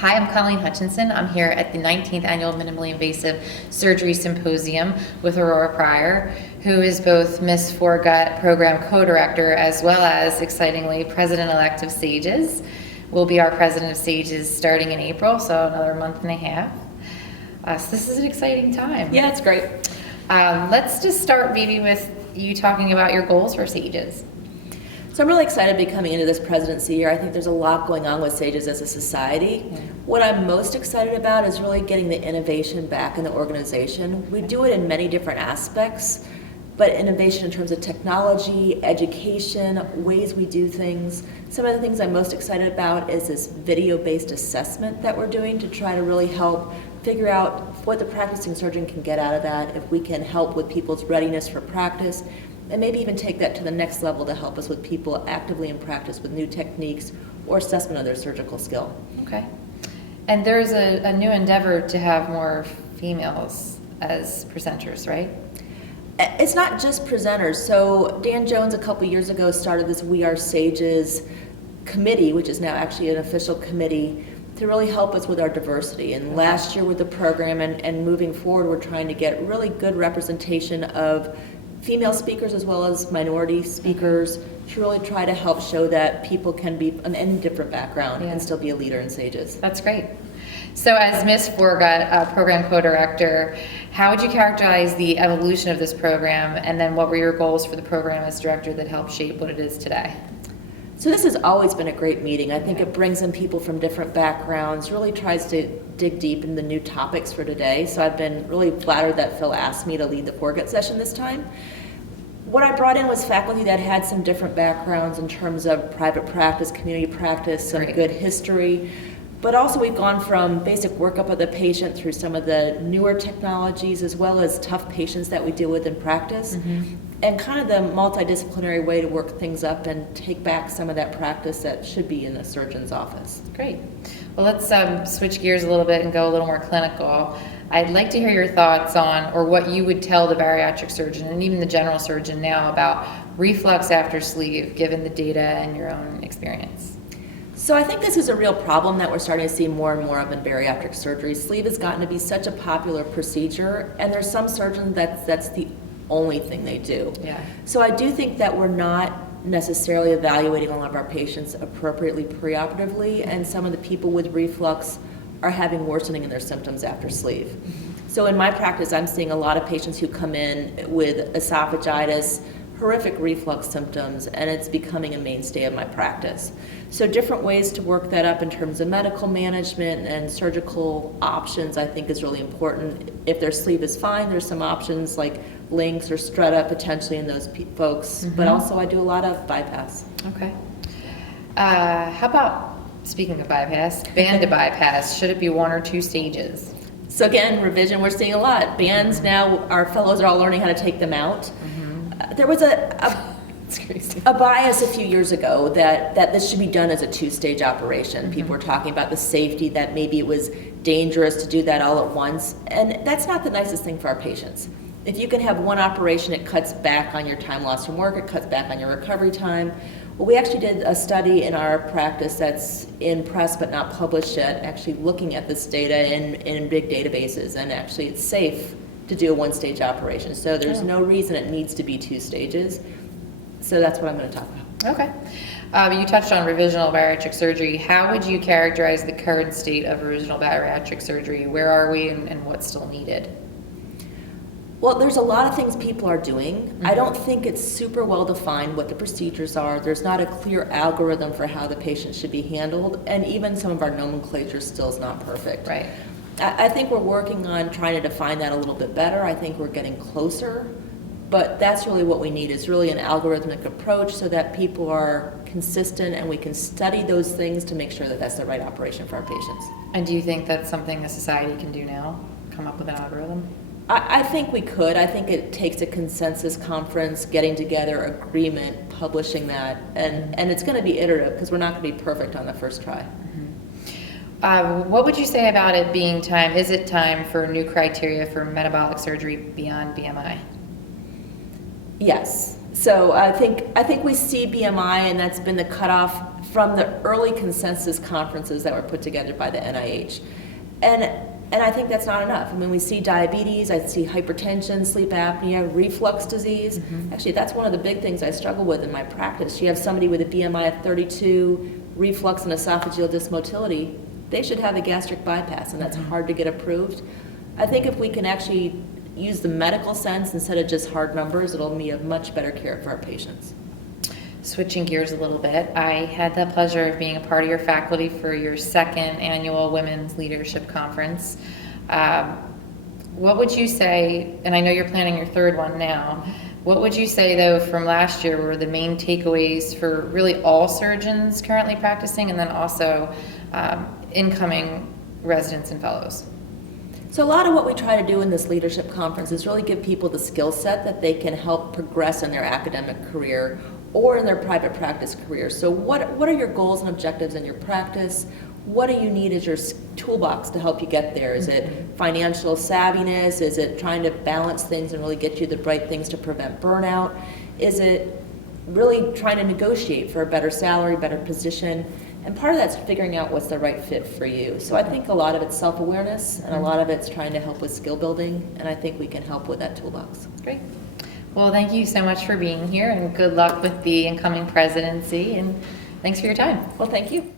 Hi, I'm Colleen Hutchinson. I'm here at the 19th Annual Minimally Invasive Surgery Symposium with Aurora Pryor, who is both Miss Foregut Program Co-Director as well as, excitingly, President-elect of SAGES. Will be our President of SAGES starting in April, so another month and a half. So this is an exciting time. Yeah, it's great. Let's just start maybe with you talking about your goals for SAGES. So I'm really excited to be coming into this presidency year. I think there's a lot going on with SAGES as a society. Yeah. What I'm most excited about is really getting the innovation back in the organization. We do it in many different aspects, but innovation in terms of technology, education, ways we do things. Some of the things I'm most excited about is this video-based assessment that we're doing to try to really help figure out what the practicing surgeon can get out of that, if we can help with people's readiness for practice, and maybe even take that to the next level to help us with people actively in practice with new techniques or assessment of their surgical skill. Okay. And there's a new endeavor to have more females as presenters, right? It's not just presenters. So Dan Jones a couple years ago started this We Are SAGES committee, which is now actually an official committee, to really help us with our diversity. And last year with the program and moving forward, we're trying to get really good representation of female speakers as well as minority speakers to really try to help show that people can be in any different background and still be a leader in SAGES. That's great. So as Ms. Foregut, Program Co-Director, how would you characterize the evolution of this program, and then what were your goals for the program as Director that helped shape what it is today? So this has always been a great meeting. I think it brings in people from different backgrounds, really tries to dig deep into the new topics for today. So I've been really flattered that Phil asked me to lead the Foregut session this time. What I brought in was faculty that had some different backgrounds in terms of private practice, community practice, some good history. But also we've gone from basic workup of the patient through some of the newer technologies as well as tough patients that we deal with in practice. And kind of the multidisciplinary way to work things up and take back some of that practice that should be in a surgeon's office. Great. Well, let's switch gears a little bit and go a little more clinical. I'd like to hear your thoughts on, or what you would tell the bariatric surgeon and even the general surgeon now about reflux after sleeve, given the data and your own experience. So I think this is a real problem that we're starting to see more and more of in bariatric surgery. Sleeve has gotten to be such a popular procedure, and there's some surgeons that's the only thing they do. Yeah. So I do think that we're not necessarily evaluating all of our patients appropriately preoperatively, and some of the people with reflux are having worsening in their symptoms after sleeve. So in my practice, I'm seeing a lot of patients who come in with esophagitis, horrific reflux symptoms, and it's becoming a mainstay of my practice. So different ways to work that up in terms of medical management and surgical options I think is really important. If their sleeve is fine, there's some options like links or stretta potentially in those folks, but also I do a lot of bypass. Okay. How about, speaking of bypass, band to bypass, should it be 1 or 2 stages? So again, revision, we're seeing a lot. Bands now, our fellows are all learning how to take them out. There was a bias a few years ago that this should be done as a 2-stage operation. People were talking about the safety, that maybe it was dangerous to do that all at once, and that's not the nicest thing for our patients. If you can have one operation, it cuts back on your time lost from work, it cuts back on your recovery time. Well, we actually did a study in our practice that's in press but not published yet, actually looking at this data in big databases, and actually it's safe to do a 1-stage operation. So there's no reason it needs to be 2 stages. So that's what I'm going to talk about. Okay. You touched on revisional bariatric surgery. How would you characterize the current state of revisional bariatric surgery? Where are we and what's still needed? Well, there's a lot of things people are doing. I don't think it's super well defined what the procedures are. There's not a clear algorithm for how the patient should be handled, and even some of our nomenclature still is not perfect. Right. I think we're working on trying to define that a little bit better. I think we're getting closer, but that's really what we need, is really an algorithmic approach so that people are consistent and we can study those things to make sure that that's the right operation for our patients. And do you think that's something the society can do now? Come up with an algorithm? I think we could. I think it takes a consensus conference, getting together, agreement, publishing that, and it's going to be iterative because we're not going to be perfect on the first try. What would you say about it being time? Is it time for new criteria for metabolic surgery beyond BMI? Yes. So I think we see BMI, and that's been the cutoff from the early consensus conferences that were put together by the NIH. And I think that's not enough. I mean, we see diabetes, I see hypertension, sleep apnea, reflux disease. Actually, that's one of the big things I struggle with in my practice. You have somebody with a BMI of 32, reflux and esophageal dysmotility, they should have a gastric bypass, and that's hard to get approved. I think if we can actually use the medical sense instead of just hard numbers, it'll be a much better care for our patients. Switching gears a little bit, I had the pleasure of being a part of your faculty for your second annual Women's Leadership Conference. What would you say, and I know you're planning your third one now, what would you say though from last year were the main takeaways for really all surgeons currently practicing, and then also incoming residents and fellows? So a lot of what we try to do in this leadership conference is really give people the skill set that they can help progress in their academic career or in their private practice career. So what are your goals and objectives in your practice? What do you need as your toolbox to help you get there? Is it financial savviness? Is it trying to balance things and really get you the right things to prevent burnout? Is it really trying to negotiate for a better salary, better position? And part of that's figuring out what's the right fit for you. So I think a lot of it's self-awareness, and a lot of it's trying to help with skill building, and I think we can help with that toolbox. Great. Well, thank you so much for being here, and good luck with the incoming presidency, and thanks for your time. Well, thank you.